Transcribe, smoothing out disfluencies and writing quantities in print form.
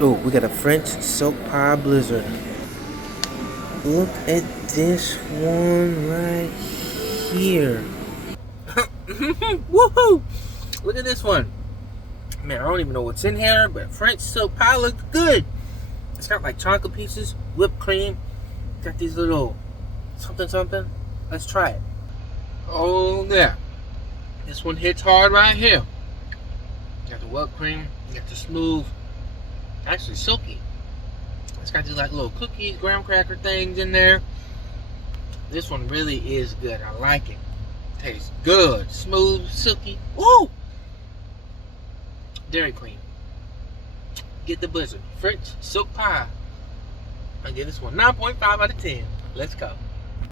Oh, we got a French silk pie blizzard. Look at this one right here. Woohoo! Look at this one. Man, I don't even know what's in here, but French silk pie looks good. It's got like chocolate pieces, whipped cream. Got these little something. Let's try it. Oh yeah. This one hits hard right here. Got the whipped cream, got the smooth, actually silky. It's got these like little cookies, graham cracker things in there. This one really is good. I like it. Tastes good. Smooth, silky. Woo! Dairy Queen. Get the blizzard. French silk pie. I give this one 9.5 out of 10. Let's go.